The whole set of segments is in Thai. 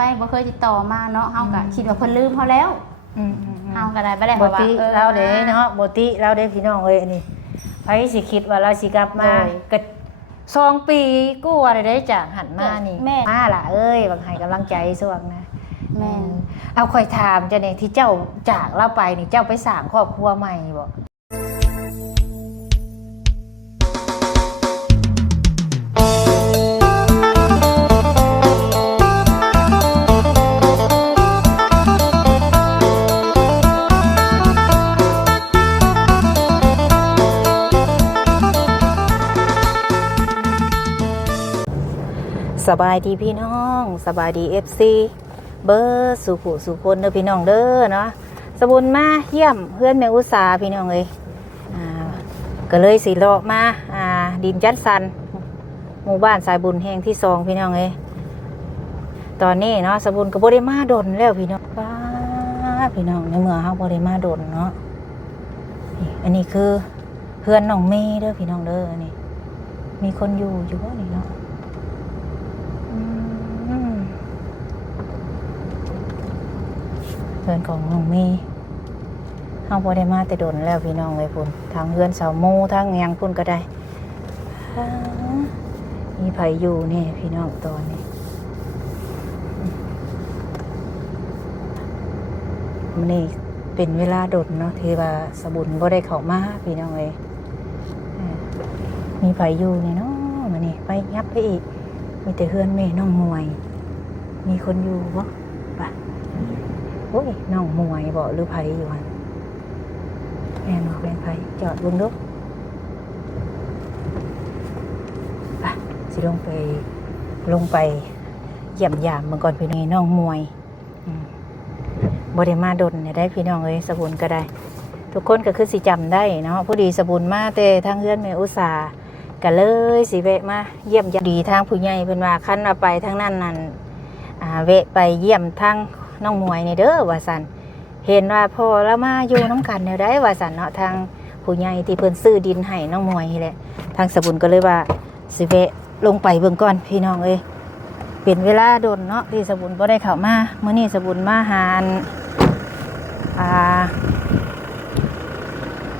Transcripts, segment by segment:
ไปบ่เคยติดต่อมาเนาะเฮาก็คิดว่าเพิ่นลืมเฮาแล้วเฮาก็ได้บ่ได้เพราะว่าเราเด้เนาะบ่ติเราเด้พี่น้องเอ้ยอันนี้ไผสิคิดว่าเราสิกลับมาก็2 ปีกูว่าได้จากหันมานี่มาล่ะเอ้ยบางให้กำลังใจสวงนะแม่เอาค่อยถามจะเนี่ยที่เจ้าจากเราไปนี่เจ้าไปสร้างครอบครัวใหม่บ่สบายดีพี่น้องสบายดี FC เบอร์สุขุสุคนเด้อพี่น้องเด้อเนาะสบุญมาเยี่ยมเพื่อนแม่อุตสาพี่น้องเอ้ยก็เลยสิเลาะมาดินจัดสรรหมู่บ้านสายบุญแห่งที่2พี่น้องเอ้ยตอนนี้เนาะสบุญก็บ่ได้มาดนแล้วพี่น้องป้าพี่น้องในเมื่อเฮาบ่ได้มาดนเนาะอันนี้คือเพื่อนน้องเมย์เด้อพี่น้องเด้ออันนี้มีคนอยู่บ่นี่เนาะเพื่อนของน้องเมย์เฮาบ่ได้มาแต่ดนแล้วพี่น้องเลยพุ่นทางเพื่อนสาวโมทางยังพุ่นก็ได้มีไผอยู่นี่พี่น้องตอนนี้มื้อนี้เป็นเวลาดนเนาะที่ว่าสบุญบ่ได้เข้ามาพี่น้องเอ้ยมีไผอยู่นี่เนาะมื้อนี้ไปยับไปอีกมีแต่เพื่อนแม่น้องมวยมีคนอยู่บ่ป่ะโอ้ยน้องมวยบ่หรือไผอยู่หั่นแม่นบ่เป็นไผจอดเบิ่งดูป่ะสิลงไปเยี่ยมยามเมื่อก่อนพี่น้องมวยบ่ได้มาดนได้พี่น้องเอ้ยสบุญก็ได้ทุกคนก็คือสิจำได้เนาะผู้ดีสบุญมาแต่ทางเฮือนแม่อุตสาก็เลยสิแวะมาเยี่ยมดีทางผู้ใหญ่เพิ่นว่าคันว่าไปทางนั้นนั่นแวะไปเยี่ยมทางน้องมวยนี่เด้อว่าซั่นเห็นว่าพ่อละมาอยู่น้ำกันแนวใดว่าซั่นเนาะทางผู้ใหญ่ที่เพิ่นซื้อดินให้น้องมวยนี่แหละทางสบุญก็เลยว่าสิแวะลงไปเบิ่งก่อนพี่น้องเอ้ยเป็นเวลาดนเนาะที่สบุญบ่ได้เข้ามามื้อนี้สบุญมาหา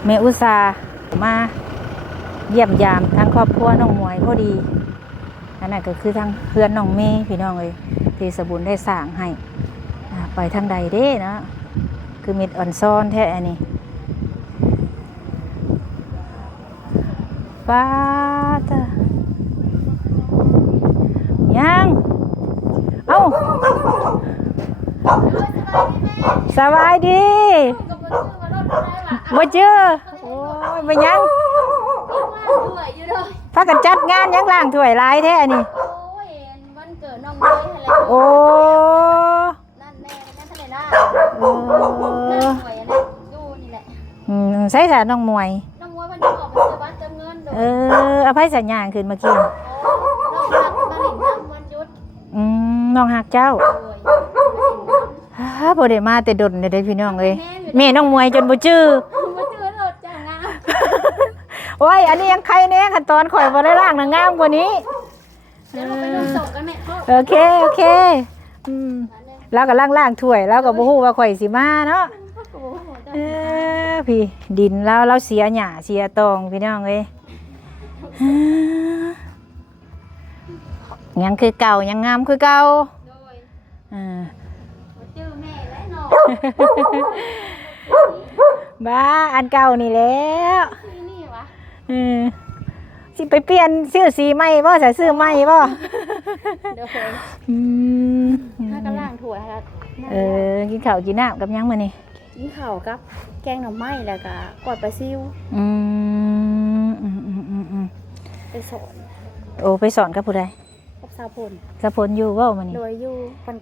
แม่อุตสามาเยี่ยมยามทางครอบครัวน้องมวยพอดีอันนั้นก็คือทางเพื่อนน้องเมย์พี่น้องเอ้ยที่สบุญได้สร้างให้ไปทางใดเด้เนาะคือมิดอ่อนซ้อนแท้อันนี้ป้าตายังเอ้าสบายดีบ่เจอโอ้ยบ่ยังพากันจัดงานยังล่างถ้วยหลายแท้อันนี้วันเกิดน้องเมย์อะไรโอ้นั่นแน่นั่นทะเลน่าน้องมวยอันนี้ดูนี่แหละใส่สาน้องมวยน้องมวยมันจะออกไปซื้อบัตรเติมเงินดูเอาไผสัญญาณขึ้นมากินน้องหักมาเห็นน้ำวันยุดน้องหักเจ้าบ่ได้มาแต่ดนได้พี่น้องเอ้ยแม่น้องมวยจนบ่จื้อรถจ้างามโอ้ยอันนี้ยังใครแน่ขั้นตอนข่อยบ่ได้ล้างงามกว่านี้เดี๋ยวเราไปดูส่งกันแม่โอเคแล้วก็ล้างถ้วยแล้วก็บ่ฮู้ว่าข่อยสิมาเนาะพี่ดินเราเสียหญ้าเสียตองพี่น้องเอ้ยยังคือเก่ายังงามคือเก่าชื่อแม่และน้องบ้าอันเก่านี่แล้วนี่วะสิไปเปลี่ยนซื้อสีใหม่บ่ใส่ซื้อใหม่บ่เดี๋ยวถ้ากำลังถั่วครับกินข้าวกินน้ำกับยังมื้อนี้กินข้าวกับแกงหน่อไม้แล้วก็กอดปลาซิวไปสอนโอ้ไปสอนกับผู้ใดกับสาวพลอยู่บ่มื้อนี้โดยอยู่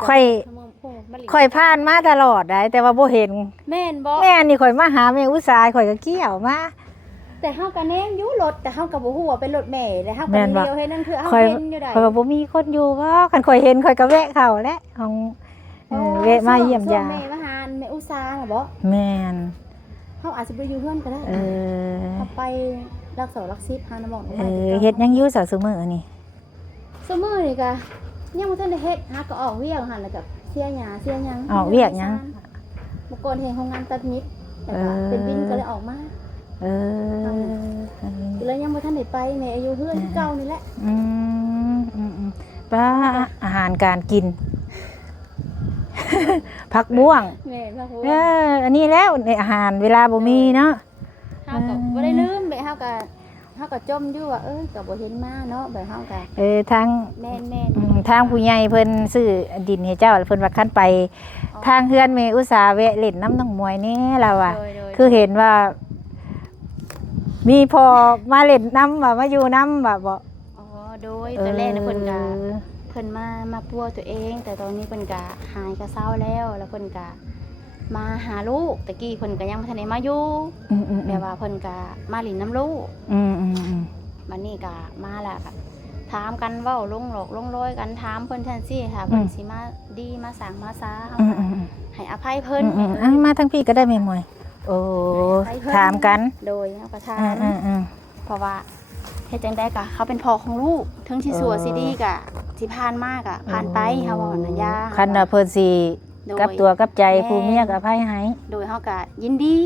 ค่อยผ่านมาตลอดได้แต่ว่าบ่เห็นแม่นบ่แม่นี่ข่อยมาหาแม่อุตสาข่อยก็เกี่ยวมาแต่เฮาก็แน่งอยู่รถแต่เฮาก็บ่ฮู้ว่าเป็นรถแม่แต่เฮาก็เดียวเฮ็ดนั่นคือเฮาเห็นอยู่ได้ข่อยบ่มีคนอยู่บ่คันข่อยเห็นข่อยก็แวะเข้าแหละของแวะมาเยี่ยมยามแม่มาหาแม่อุตสาหะบ่แม่นเฮาอาจสิไปอยู่เฮือนก็ได้เฮาไปรักษารักษาหาน้ำหมอกเฮ็ดยังอยู่ซะซุมื้อนี่ซุมื้อนี่ก็ ยังบ่ทันได้เฮ็ดหาก็ออกเวียกหั่นแล้วก็เสียหญ้าเสียหยัง ออกเวียกหยัง เมื่อก่อนเฮ็ดโรงงานตัดนิดแต่ก็เป็นวินก็เลยออกมา เออ แล้วยังบ่ทันได้ไปแม่อายุเฮือนเก่านี่แหละ ป้าอาหารการกิน ผักบ้วง แม่พระครู อันนี้แล้วในอาหารเวลาบ่มีเนาะ เฮาก็บ่ได้ลืมแบบเฮาก็จมอยู่ว่าก็บ่เห็นมาเนาะแบบเฮาก็ ทาง แม่น ทางผู้ใหญ่เพิ่นซื้อดินให้เจ้าเพิ่นว่าคันไป ทางเฮือนแม่อุตสาห์แวะเล่นน้ำน้องมวยนี่เราอ่ะ โดย คือเห็นว่า มีพอมาเล่นน้ำว่ามาอยู่น้ำแบบบ่ อ๋อโดยตอนแรกน่ะเพิ่นมาปัวตัวเอง แต่ตอนนี้เพิ่นก็หายก็เศร้าแล้วเพิ่นก็มาหาลูกตะกี้เพิ่นก็ยังบ่ทันได้มาอยู่แบบว่าเพิ่นก็มาหลินน้ำลูกบัดนี้ก็มาแล้วก็ถามกันเว้าลงหลอกลงร้อยกันถามเพิ่นแทนซี่ค่ะเพิ่นสิมาดีมาสร้างมาซาเฮาก็ให้อภัยเพิ่น มาทั้งพี่ก็ได้แม่มวย โอ้ถามกัน โดยเฮาก็ถามเพราะว่าเฮ็ดจังได๋ก็เขาเป็นพ่อของลูกถึงสิสัวสิดีก็สิผ่านมากอ่ะผ่านไปเฮาว่าน่ะยา คันว่าเพิ่นสิกับตัวกับใจผู้เมียก็อภัยให้ โดยเฮาก็ยินดี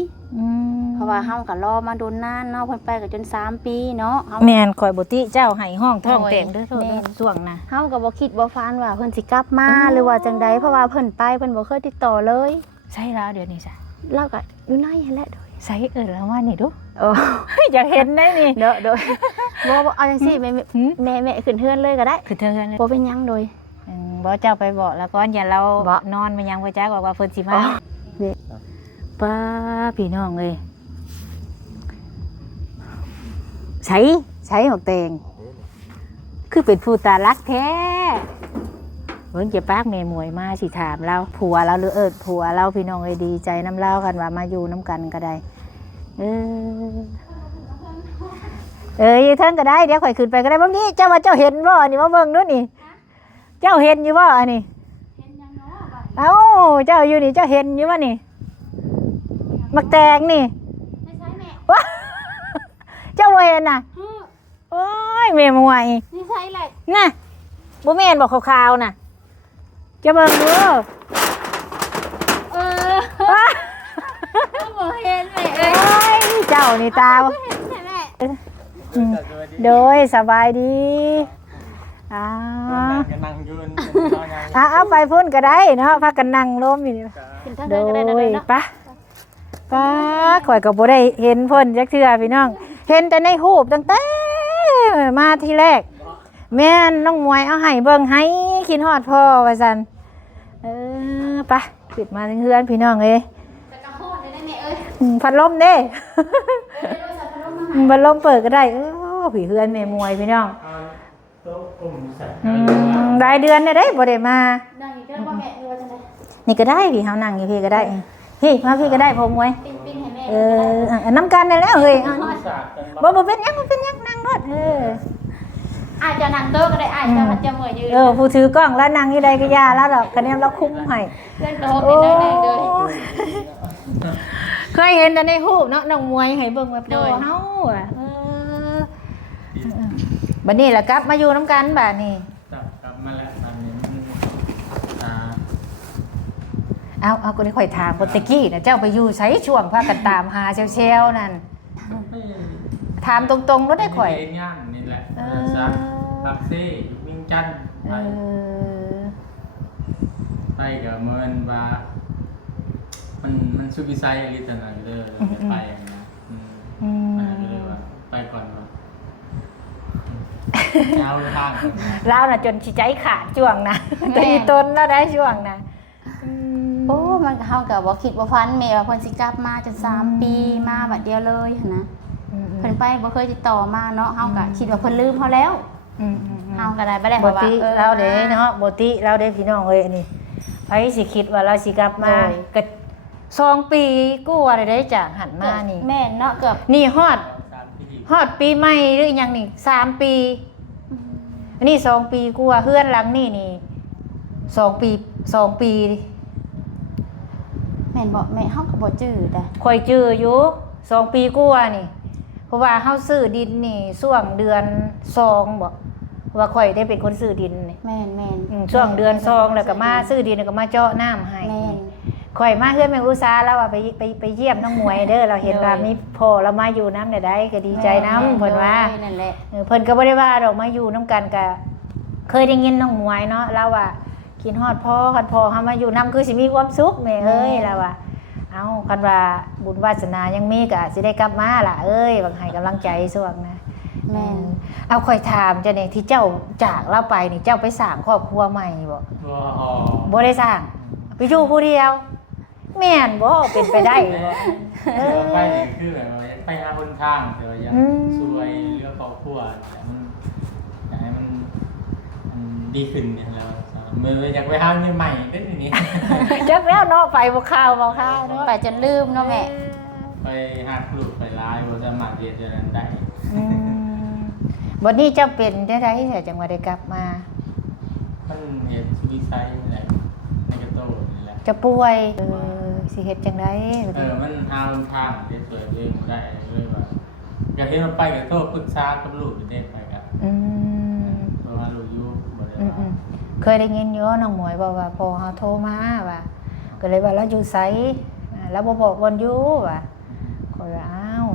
เพราะว่าเฮาก็รอมาโดนนานเนาะเพิ่นไปก็จน3ปีเนาะเฮา แม่นข่อยบ่ติเจ้าให้ห้องท้องแตกเด้อโทษ แม่น ช่วงน่ะ เฮาก็บ่คิดบ่ฝันว่าเพิ่นสิกลับมาหรือว่าจังใดเพราะว่าเพิ่นไปเพิ่นบ่เคยติดต่อเลย ใช่แล้วเดี๋ยวนี้จ้ะ เราก็อยู่ในนั่นแหละโดย ใส่แล้วว่านี่ดู โอ้ อยากเห็นได้นี่ เด้อโดยบ่เอาจังซี่แม่ขึ้นเฮือนเลยก็ได้ คือเธอกันเลย บ่เป็นหยังโดย บ่เจ้าไปบอกแล้วก่อนอย่าเรา บ่ นอนมายังบ่จักว่าเพิ่นสิมา อ๋อ ป้าพี่น้องเอ้ยใช้ของเตงคือเป็นผู้ตารักแท้เบิ่งจะปากแม่มวยมาสิถามเราผัวเราหรือผัวเราพี่น้องเอ้ยดีใจน้ำเล่ากันว่ามาอยู่น้ำกันก็ได้อยู่เทิงก็ได้เดี๋ยวข่อยขึ้นไปก็ได้บ่นี้เจ้าว่าเจ้าเห็นบ่อันนี้มาเบิ่งดูนี่เจ้าเห็นอยู่บ่อันนี้ เห็นหยังเนาะบัด เอ้าเจ้าอยู่นี่เจ้าเห็นอยู่บ่นี่มักแตงนี่ ไม่ใช่แม่ ว้าเจ้าบ่เห็นน่ะโอ้ยแม่มวย นี่ใช่แหละ น่ะบ่แม่นบ่ขาวๆน่ะจะเบิ่งดู ว้า บ่เห็นแม่ โอ้ยเจ้านี่ตา เห็นแม่ โดยสบายดีอ่า นั่งยืน เอาไปพุ่นก็ได้เนาะพากันนั่งล้มอยู่นี่ ขึ้นทาง โด เดินก็ได้ ย เนาะ ปะข่อยก็บ่ได้เห็นเพิ่นจักเทื่อพี่น้อง เห็นแต่ในรูปตั้งแต่มาทีแรก แม่นน้องมวยเอาให้เบิ่งให้คิดฮอดพ่อว่าซั่นปะปิดมาถึงเฮือนพี่น้องเอ้ย จะกระโหดได้แม่เอ้ย พัดลมเด้ พัดลมเปิดก็ได้ผีเฮือนแม่มวยพี่น้อง โต๊ะกลุ่มใส่ รายเดือนเนี่ยได้บ่ได้มา นั่งอยู่เด้อบ่แม่หรือว่าจังได๋ นี่ก็ได้พี่เฮานั่งอยู่พี่ก็ได้พี่มาพี่ก็ได้พอมวย ปิ้นให้แม่ น้ำกันได้แล้วเฮ้ย สาดกัน บ่เป็นหยังนั่งรถอาจจะนั่งโต๊ะก็ได้อาจจะจะเมื่อยยืน ผู้ถือกล้องแล้วนั่งอยู่ใดก็ย่าแล้วดอกคะแนนเราคุ้มให้ เพื่อนโตเป็นได้เลย เคยเห็นแต่ในรูปเนาะน้องมวยให้เบิ่งแบบโตเฮาบัดนี้ล่ะกลับมาอยู่น้ำกันบัดนี้ จับกลับมาแล้วตอนนี้เอาก็ได้ค่อยถามคนตะกี้นะเจ้าไปอยู่ใช้ช่วงพากันตามหาเชลนั่นถามตรงๆรถได้ข่อย ย่างนี่แหละซักตักซี่วิ่งจันไปกับเมินว่ามันสุกิไซอะไรต่างๆเลยไปนะเลยว่าไปก่อนว่าเอาทาง เราน่ะจนสิใจขาดช่วงนะแต่อีตนเราได้ช่วงนะ โอ้มันเฮาก็บ่คิดบ่ฝันแม่ว่าเพิ่นสิกลับมาจน3ปีมาบัดเดียวเลยหั่นนะเพิ่นไปบ่เคยติดต่อมาเนาะเฮาก็คิดว่าเพิ่นลืมเฮาแล้วเฮาก็ได้บ่ได้ บ เพราะว่า ติเราเด้เนาะบติเราเด้พี่น้องเอ้ยอันนี้ไผสิคิดว่าเราสิกลับมาก็2 ปีกูว่าได้จากหันมานี่ แม่นเนาะเกือบ นี่ฮอด 3 ปีฮอดปีใหม่หรือหยังนี่3 ปีอันนี้2 ปีกูว่าเฮือนหลังนี่2 ปี แม่นบ่แม่เฮาก็บ่จื้อได้ ข่อยจื้ออยู่2 ปีกว่านี่เพราะว่าเฮาซื้อดินนี่ช่วงเดือน2บ่ ว่าข่อยได้เป็นคนซื้อดินนี่ แม่น ช่วงเดือน2แล้วก็มาซื้อดินแล้วก็มาเจาะน้ำให้ แม่น ข่อยมาเฮือนแม่อุตสาแล้วว่าไปเยี่ยมน้องหมวยเด้อเราเห็นว่ามีพ่อเรามาอยู่น้ำได้ก็ดีใจน้ำเพิ่นว่า นั่นแหละ เพิ่นก็บ่ได้ว่าดอกมาอยู่น้ำกันก็เคยได้ยินน้องหมวยเนาะแล้วว่ากินฮอดพ่อคันพ่อเฮามาอยู่น้ำคือสิมีความสุขแม่เอ้ยแล้วว่าเอาคันว่าบุญวาสนายังมีก็สิได้กลับมาล่ะเอ้ยบางให้กำลังใจช่วงนะ แม่น เอาค่อยถามจ้ะเนี่ยที่เจ้าจากเราไปนี่เจ้าไปสร้างครอบครัวใหม่บ่ ตัวหอ บ่ได้สร้างไปอยู่ผู้เดียว แม่นบ่เป็นไปได้บ่ ไปนี่คือแบบว่าไปหาคนทางแต่ว่ายังช่วยเรื่องครอบครัวแต่มันอยากให้มันดีขึ้นเนี่ยแล้วมืออยากไปหาเมียใหม่ก็ทีนี้ จักแล้วเนาะไปบ่ข้าวเนาะ ไปจนลืมเนาะแม่ ไปหาลูกไปร้ายบ่สามารถเรียนเดือนนั้นได้ วันนี้เจ้าเป็นได้ไรแต่จังหวะได้กลับมา มันเห็นชีวิตไซน์นี่แหละในกระโต้นี่แหละ จะป่วยสิเฮ็ดจังได๋ มันหาคนทางได้สวยเองได้เลยว่าอยากเห็นมันไปกับโต้ปรึกษากับลูกเด็กไปกับเพราะว่าลูกอยู่บ่ได้ว่า เคยได้ยินอยู่น้องหมวยบอกว่าพอเฮาโทรมาว่าก็เลยว่าเราอยู่ไสแล้วบ่บอกวันอยู่ว่าก็ว่าอ้าว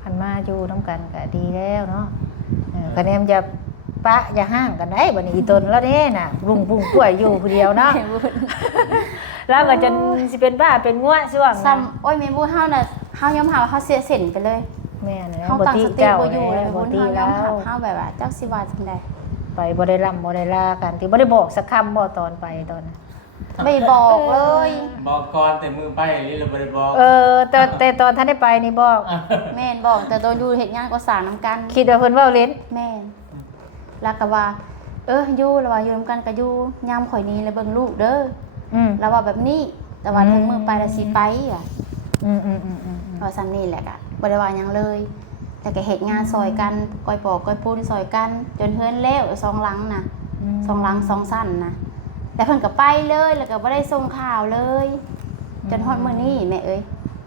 คันมาอยู่นํกันก็ดีแล้วเนาะคะแนนจะปะอย่าห่างกันได้บัดนี้อีตนแล้วเด้น่ะรุ่งพุ่งป่วยอยู่ผู้เดียวเนาะ แล้วก็จนสิเป็นบ้าเป็นงัวช่วง ซ้ำโอ้ยแม่บุญเฮาน่ะเฮายอมหาว่าเฮาเสียเส้นไปเลย แม่นแล้ว เฮา บ่ ตั้ง ติ สติ เจ้า บ่อยู่เลย บ่ บุญ ติ เฮาย แล้ อมหา ว เฮาแบบว่าจักสิว่าจังได๋ ไปบ่ได้ร่ำบ่ได้ลากันที่บ่ได้บอกสักคำบ่ตอนไปตอนนั้น ไม่บอกเลย บอกก่อนแต่มือไปนี่เราบ่ได้บอก แต่ตอนท่านได้ไปนี่บอก แม่นบอกแต่ตอนอยู่เฮ็ดงานก็สร้างนํกัน คิดว่าเพิ่นเว้าเล่น แม่นแล้วก็ว่าอยู่แล้วว่าอยู่นํกันก็อยู่ยามข่อยนี้แล้วเบิ่งลูกเด้อ อืม แล้วว่าแบบนี้แต่ว่าถึงมื้อไปแล้วสิไปอ่ะ อืม ว่าซ้ำนี่แหละก็บ่ได้ว่าหยังเลยแต่ก็เฮ็ดงานซอยกันก้อยปอกก้อยปูนซอยกัน จนเฮือนแล้วสองหลังน่ะสองหลังสองสั้นน่ะแต่เพิ่นก็ไปเลยแล้วก็บ่ได้ส่งข่าวเลย จนฮอดมื้อนี้แม่เอ้ย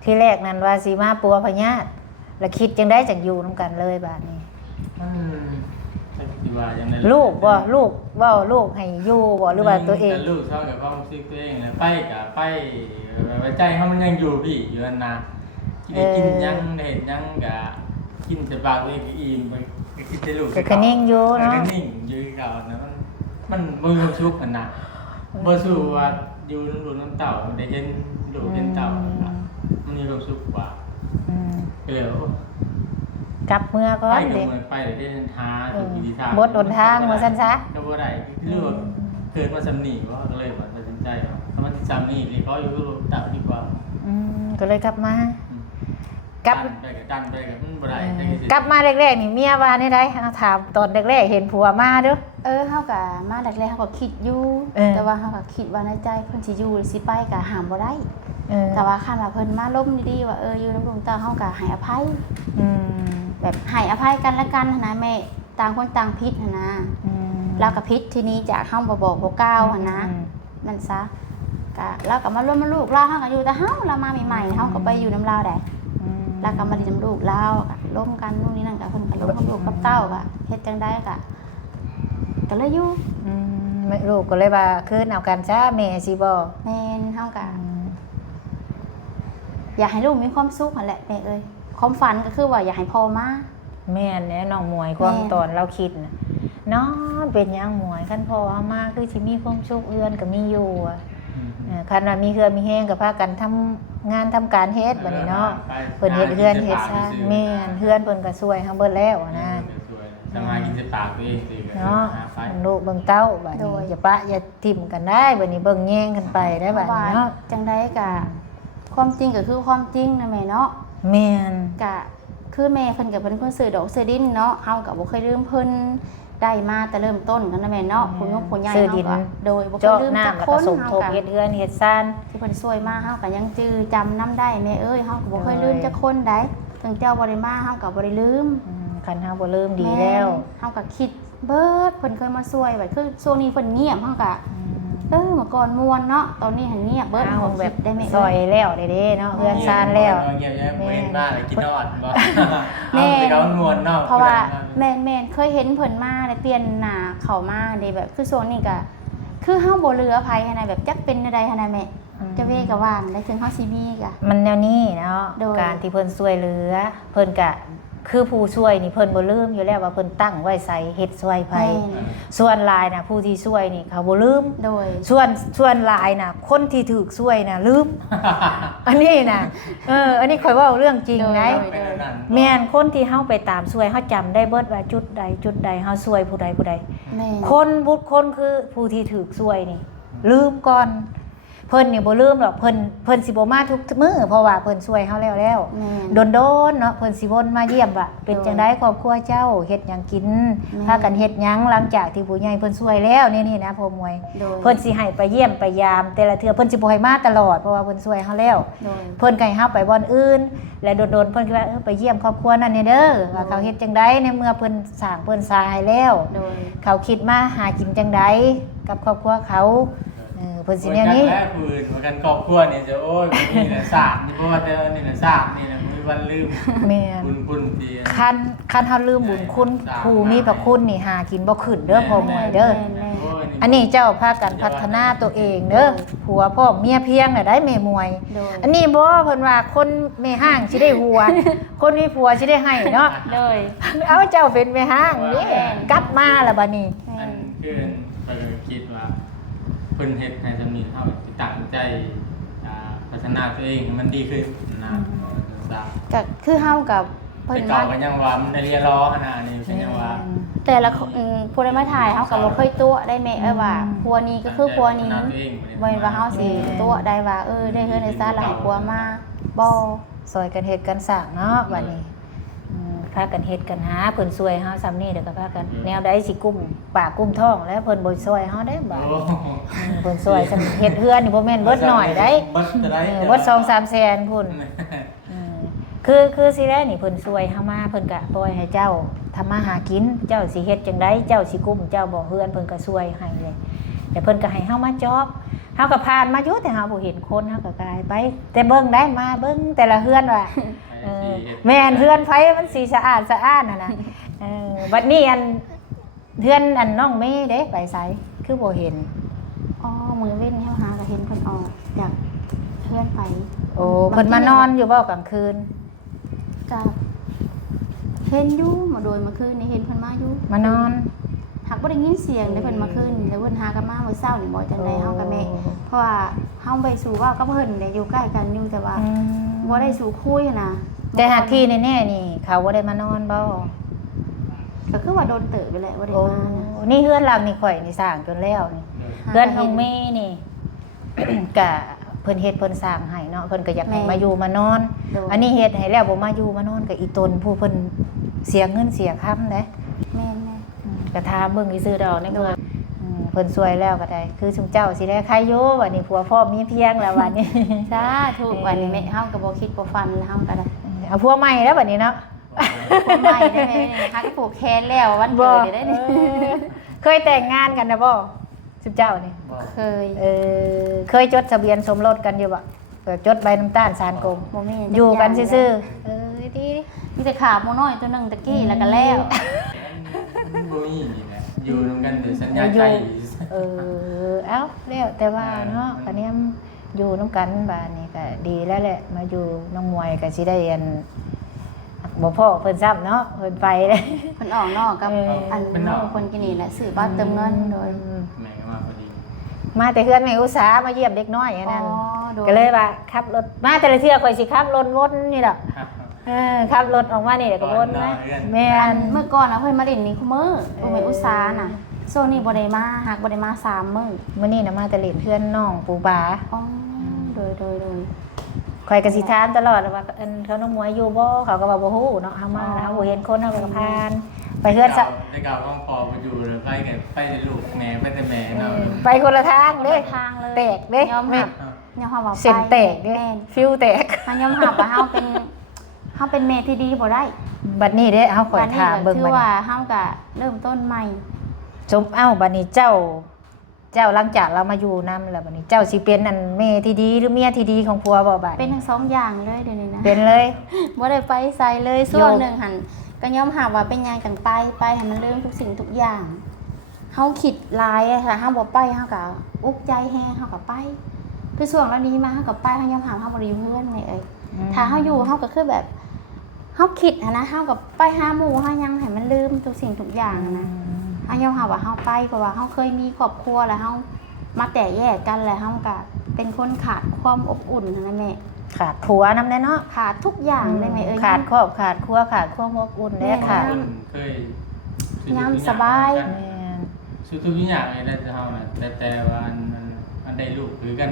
ที่แรกนั้นว่าสิมาปัวพญาติแล้วคิดจังได้จังอยู่นํกันเลยบาดนี้ แต่ที่ว่ายังไง ลูกบ่ลูกเว้าลูกให้อยู่บ่หรือว่าตัวเอง ลูกชอบกับความรู้สึกตัวเองแล้วไปกับไปไว้ใจเขามันยังอยู่พี่อยู่นั่นนะกินยังเห็นยังกับกินแต่ปากเลยก็อิ่มไปกินแต่ลูก ก็นิ่งอยู่เนาะ ก็นิ่งอยู่กับนะมันมือความชุกกันนะบ่สู้ว่าอยู่ลูกน้ำเต่าได้เห็นลูกเห็นเต่ามันมีความสุขกว่า ก็เลย กลับเมื่อก่อ ไป น กับ เด้ เมืองไปเลยได้ท้าถูกวิธีทาง บดหนทางว่าซั่นซะ ก็บ่ได้เรื่องเกิดมาสำนีก็เลยว่าตัดสินใจว่าถ้ามันสำนีนี่เขาอยู่เต่าดีกว่า ก็เลยกลับมา กลับ ไปกับดันไปกับมันบ่ได้ กลับมาแรกๆนี่เมียว่าได้ไดเอาถามตอนแรกๆเห็นผัวมาเด้อ เฮาก็มาแรกๆเฮาก็คิดอยู่ แต่ว่าเฮาก็คิดว่าในใจเพิ่นสิอยู่หรือสิไปก็ห้ามบ่ได้ แต่ว่าคันว่าเพิ่นมาล้มดีๆว่าอยู่นำลุงตาเฮาก็ให้อภัยแบบให้อภัยกันและกันหั้นนะแม่ต่างคนต่างผิดหั้นนะแล้วก็ผิดทีนี้จากเฮาบ่บอกบ่กล่าวหั้นนะมันซะก็แล้วก็มาร่วมมาลูกเราเฮาก็อยู่แต่เฮาเรามาใหม่ๆเฮาก็ไปอยู่นำเราได้แล้วก็มาดินำลูกเราก็ร่วมกันนู่นนี่นั่นก็เพิ่นก็ร่วมกับลูกกับเต้าก็เฮ็ดจังได๋ก็เลยอยู่ แม่ลูกก็เลยว่าคืนเอากันจ้าแม่สิบ่ แม่นเฮาก็อยากให้ลูกมีความสุขนั่นแหละแม่เอ้ยความฝันก็คือว่าอยากให้พ่อมา แม่นแน่น้องหมวยความ แม่น ตอนเราคิดน่ะเนาะเป็นหยังหมวยคันพ่อเอามาคือสิมีความสุขเอื้อนก็มีอยู่อะคันว่ามีเฮือมีแฮงก็พากันทำงานทำการเฮ็ดบัดนี้เนาะเพิ่นเฮ็ดเฮือนเฮ็ดซ่านแม่นเฮือนเพิ่นก็ช่วยเฮาเบิดแล้วนะ สมากินจะปากตัวเองสิ เนาะลูกเบิ่งเต้าบัดนี้อย่าปะอย่าทิ่มกันได้บัดนี้เบิ่งแย่งกันไปได้บัดนี้เนาะ จังได๋ก็ความจริงก็คือความจริงนะแม่เนาะ แม่น ก็คือแม่เพิ่นก็เป็นคนซื้อดอกซื้อดินเนาะเฮาก็บ่เคยลืมเพิ่นได้มาแต่เริ่มต้นกันนะแม่เนาะผู้ยกผู้ใหญ่ ซื้อ เฮา ดิน ก็โดยบ่เคย เจาะ ลืมจัก น้ำแล้ว ค ก็ น สม เฮา ทบ ก็ เฮ็ดเฮือนเฮ็ดซ่าน ที่เพิ่นช่วยมาเฮาก็ยังจื้อจำนำได้แม่เอ้ยเฮาก็บ่เคยลืมจักคนใดถึงเจ้าบ่ได้มาเฮาก็บ่ได้ลืม คันเฮาบ่ลืมดีแล้ว เฮาก็คิดเบิดเพิ่นเคยมาช่วยไว้คือช่วงนี้เพิ่นเงียบเฮาก็เมื่อก่อนม่วนเนาะตอนนี้หันเงียบเบิด เอา เฮา แบ แบบ บได้แม่ ซอยแล้วเด้เนาะเฮือนซ่านแล้ว เงียบๆบ่เห็นมาเลยกินนอดบ่ แม่ เอาแต่เขามวนเนาะ เพราะว่าแม่นเคยเห็นเพิ่นมาในปี ปลี่ยนหน้าเข้ามาได้แบบคือช่วงนี้ก็คือเฮาบ่เหลือไผหันน่ะแบบจักเป็นใดหันน่ะแม่จะเวก็ว่านได้ถึงเฮาสิมีก็ มันแนวนี้เนาะ โดย การที่เพิ่นช่วยเหลือเพิ่นก็คือผู้ช่วยนี่เพิ่นบ่ลืมอยู่แล้วว่าเพิ่นตั้งไว้ใส่เฮ็ดช่วยไผ แม่น ส่วนหลายน่ะผู้ที่ช่วยนี่เขาบ่ลืม โดย ส่วนหลายน่ะคนที่ถูกช่วยน่ะลืม อันนี้น่ะอันนี้ข่อยเว้าเรื่องจริงนะ เป็นแบบนั้น แม่นคนที่เฮาไปตามช่วยเฮาจำได้เบิดว่าจุดใดเฮาช่วยผู้ใด แม่น คนคือผู้ที่ถูกช่วยนี่ ลืมก่อนเพิ่นนี่บ่ลืมหรอกเพิ่นสิบ่มาทุกมื้อเพราะว่าเพิ่นช่วยเฮาแล้ว แม่น โดนเนาะเพิ่นสิวนมาเยี่ยมว่าเป็นจังได๋ครอบครัวเจ้าเฮ็ดหยังกิน แม่ พากันเฮ็ดหยังหลังจากที่ผู้ใหญ่เพิ่นช่วยแล้วนี่นะพ่อมวย โดย เพิ่นสิให้ไปเยี่ยมไปยาม แต่ละเทื่อเพิ่นสิบ่ให้มาตลอดเพราะว่าเพิ่นช่วยเฮาแล้ว โดย เพิ่นก็ให้เฮาไปบ่อนอื่น และโดนๆเพิ่นก็ว่าไปเยี่ยมครอบครัวนั่นนี่เด้อว่าเขาเฮ็ดจังไดในเมื่อเพิ่นสร้างเพิ่นสร้างให้แล้ว โดย เขาคิดมาหากินจังไดกับครอบครัวเขาเพิ่นสิแนวนี้ แรกคืนเหมือนกันครอบครัวเนี่ยจะโอ้ยนี่แหละสามนี่เพราะว่าแต่นี่แหละสามนี่แหละมือวันลืม แม่น บุญดี คันเฮาลืมบุญคุณผู้มีพระคุณนี่หากินบ่ขึ้นเด้อพ่อมวยเด้อ แม่ อันนี้เจ้าพากันพัฒนาตัวเองเด้อผัวพ่อเมียเพียงน่ะได้แม่มวย โดย อันนี้บ่เพิ่นว่าคนแม่ห้างสิได้หัว คนมีผัวสิได้ให้เนาะ โดย เอาเจ้าเป็นแม่ห้างนี่กลับมาแล้วบัดนี้ อันคือไปคิดว่าเพิ่นเฮ็ดให้จะมีเท่าที่ตั้งใจพัฒนาตัวเองให้มันดีขึ้นนะสาม ก็คือเฮากับ แต่ เพิ่น เก่า ว่า ก็ยังว่ามันได้เรียนรอขนาดนี้ก็ยังว่า แต่ละคนผู้ใดมาถ่ายเฮาก็บ่เคยตัวได้แม่ว่าพัวนี้ก็คือพัวนี้บ่แม่นว่าเฮาสิตัวได้ว่าได้เฮือนได้ซ่านแล้วให้พัวมาบ่ ซอยกันเฮ็ดกันสร้างเนาะบัดนี้พากันเฮ็ดกันหาเพิ่นช่วยเฮาซ้ำนี้เดี๋ยวก็พากันแนวใดสิกุ้มปากกุ้มท้องแล้วเพิ่นบ่ช่วยเฮาได้บัด โอ้ เพิ่นช่วยซ้ำเฮ็ดเฮือนนี่บ่แม่นเบิดหน่อยได้ เบิดจะได้ เบิด2-3 แสนพุ่นคือสิได้นี่เพิ่นช่วยเฮามาเพิ่นก็ปล่อยให้เจ้าทำมาหากินเจ้าสิเฮ็ดจังไดเจ้าสิกุ้มเจ้าบ่เฮือนเพิ่นก็ช่วยให้เลยแต่เพิ่นก็ให้เฮามาจอบเฮาก็ผ่านมาอยู่แต่เฮาบ่เห็นคนเฮาก็กลายไป แต่เบิ่งได้มาเบิ่งแต่ละเฮือนว่าแม่นเฮือนไผมันสิสะอาดน่ะนะบัดนี้อันเฮือนอันน้องเมย์เด้ไปไสคือบ่เห็น อ๋อมื้อเว้นเฮาหาก็เห็นเพิ่นออกอยากเพื่อนไป โอ้เพิ่นมานอนอยู่บ่กลางคืน ก็เห็นอยู่มาโดยเมื่อคืนนี่เห็นเพิ่นมาอยู่ มานอน หากบ่ได้ยินเสียงได้เพิ่นมาคืนแล้วเพิ่นหากันมามื้อเช้านี่บ่จังได๋เฮากับแม่เพราะว่าเฮาไปสู่เว้ากับเพิ่นได้อยู่ใกล้กันอยู่แต่ว่าบ่ได้สู่คุยนะ แต่หากที่แน่ๆนี่เขาบ่ได้มานอนบ่ ก็คือว่าโดนเติบไปแหละบ่ได้ โอ้ มานะ นี่เฮือนหลังนี่ข่อยนี่สร้างจนแล้วนี่เฮือนของแม่นี่ กะเพิ่นเฮ็ดเพิ่นสร้างให้เนาะเพิ่นก็อยากให้มาอยู่มานอน อันนี้เฮ็ดให้แล้วบ่มาอยู่มานอนก็อีตนผู้เพิ่นเสียเงินเสียคำเด้ แม่น ก็ถามเบิ่งซื่อๆดอกในเมื่อเพิ่นช่วยแล้วก็ได้คือซุมเจ้าสิได้ใครอยู่บัดนี้ผัวพ่อมีเพียงแล้วบัดนี้ ๆสาธุวันนี้แม่เฮาก็บ่คิดบ่ฝันเฮาก็ได้ เอาผัวใหม่แล้วบัดนี้เนาะ คนใหม่ได้แม่ฮักผูกแขนแล้ววันเกิดได้นี่ เคยแต่งงานกันนะบ่ซุมเจ้านี่ เคย เคยจดทะเบียนสมรสกันอยู่บ่จดใบน้ำตาลสารกง บ่มีหง อยู่กันซื่อ ดีมีแต่ขาหมูน้อยตัวหนึงตะกี้แล้วก็แล้ว บ่มีนี่แหละอยู่นำกันโดยสัญญาใจ เอ้าแล้วแต่ว่าเนาะคันนี้อยู่น้ำกันบ้านนี่ก็ดีแล้วแหละมาอยู่น้องมวยก็สิได้อันบ่พ่อเพิ่นซ้ำเนาะเพิ่นไปเลย เพิ่นออกนอกกับอันน้องคนกินนี่แหละซื้อบัตรเติมเงินโดย แม่ก็มาพอดี มาแต่เฮือนแม่อุตสาห์มาเยี่ยมเด็กน้อยอันนั้น โดย ก็เลยว่าขับรถมาแต่ละเทื่อข่อยสิขับรถวนนี่ดอกขับรถออกมานี่เดี๋ยวก็วนนะแม่ อั น นเมื่อก่อนนะเพิ่นมาเล่นนี่คุมื้อโรงเรียนอุตสาหน่ะโซนนี้บ่ได้มาหักบ่ได้มา3มื้อ มื้อนี้น่ะมาแต่เล่นเพื่อนน้องปูบา อ๋อโดย ข่อยก็สิถามตลอดว่าอันเขาน้องมวยอยู่บ่เขาก็ว่าบ่ฮู้เนาะเฮามาแล้วบ่เห็นคนเฮาก็ผ่านไปเฮือนซะ ได้กล่าวว่าพอมาอยู่แล้วไปกับไปแต่ลูกแม่ไปแต่แม่เนาะ ไปคนละทางเด้ ทางเลย แตกเด้ ยอมรับยอมรับว่า เส้นแตกเด้ แม่น ฟิวแตก เฮายอมรับว่าเฮาเป็นเมที่ดีบ่ได้ บัดนี้เด้เฮาข่อยถามเบิ่ง ถื บั อ ด ว่า นี้ เฮาก็เริ่มต้นใหม่ สมเอ้าบัดนี้เจ้าหลังจากเรามาอยู่นำแล้วบัดนี้เจ้าสิเป็นอันแม่ที่ดีหรือเมียที่ดีของผัวบ่บัด เป็นทั้งสองอย่างเลยเดี๋ยวนี้นะ เป็นเลย บ่ได้ไปใส่เลยช่วงหนึงหัน ก็ยอมรับว่าเป็นหยังจังไปให้มันลืมทุกสิ่งทุกอย่างเฮาคิดหลายอะค่ะเฮาบ่ไปเฮาก็อุกใจแฮงเฮาก็ไปคือช่วงเรานี้มาเฮาก็ไปเฮายอมรับเฮาบ่ได้อยู่เพื่อนแม่เอ้ยถ้าเฮาอยู่เฮาก็คือแบบเฮาคิดหั้นนะเฮาก็ไปหาหมู่เฮายังให้มันลืมทุกสิ่งทุกอย่างอะนะเฮายอมรับว่าเฮาไปเพราะว่าเฮาเคยมีครอบครัวแล้วเฮามาแตกแยกกันแล้วเฮาก็เป็นคนขาดความอบอุ่นนั่นแหละแม่ ขาดผัวนำได้เนาะ ขาดทุกอย่างเลยแม่เอ้ย ขาดครอบขาดครัวขาดความอบอุ่นและขาด คนเคย ยามสบาย แม่น สุดทุกอย่างเลยได้จะเฮาน่ะแต่ว่าอันได้ลูกคือกัน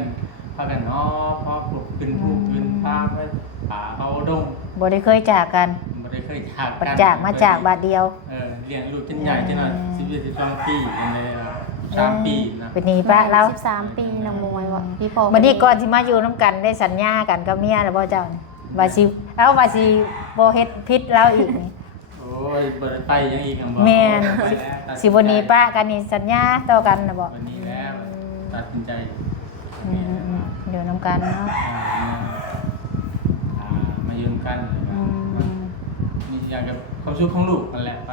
พากันฮอพอปลุกขึ้นผู้ขึ้นพาไปป่าเฮาดง บ่ได้เคยจากกัน บ่ได้เคยจาก ปัจจากมาจากบาทเดียว เลี้ยงลูกจนใหญ่จนว่า11-12ปีกันเลย3 ปีนะ เป็นหนีปะเรา 13 ปีนางมวยว่าพี่พ่อ วันนี้ก่อนสิมาอยู่น้ำกันได้สัญญากันกับเมียแล้วบ่เจ้านี่ว่าสิว่าสิบ่เฮ็ดผิดเราอีกนี่ โอ้ยบ่ได้ไปยังอีกอันบ่ แม่น ไปแล้ว สิบ่หนีปะกันนี่สัญญาต่อกันน่ะบ่ วันนี้แล้วตัดสินใจ อยู่น้ำกันเนาะ มายืมกัน อืม มีอยากกับความสุขของลูกนั่นแหละไป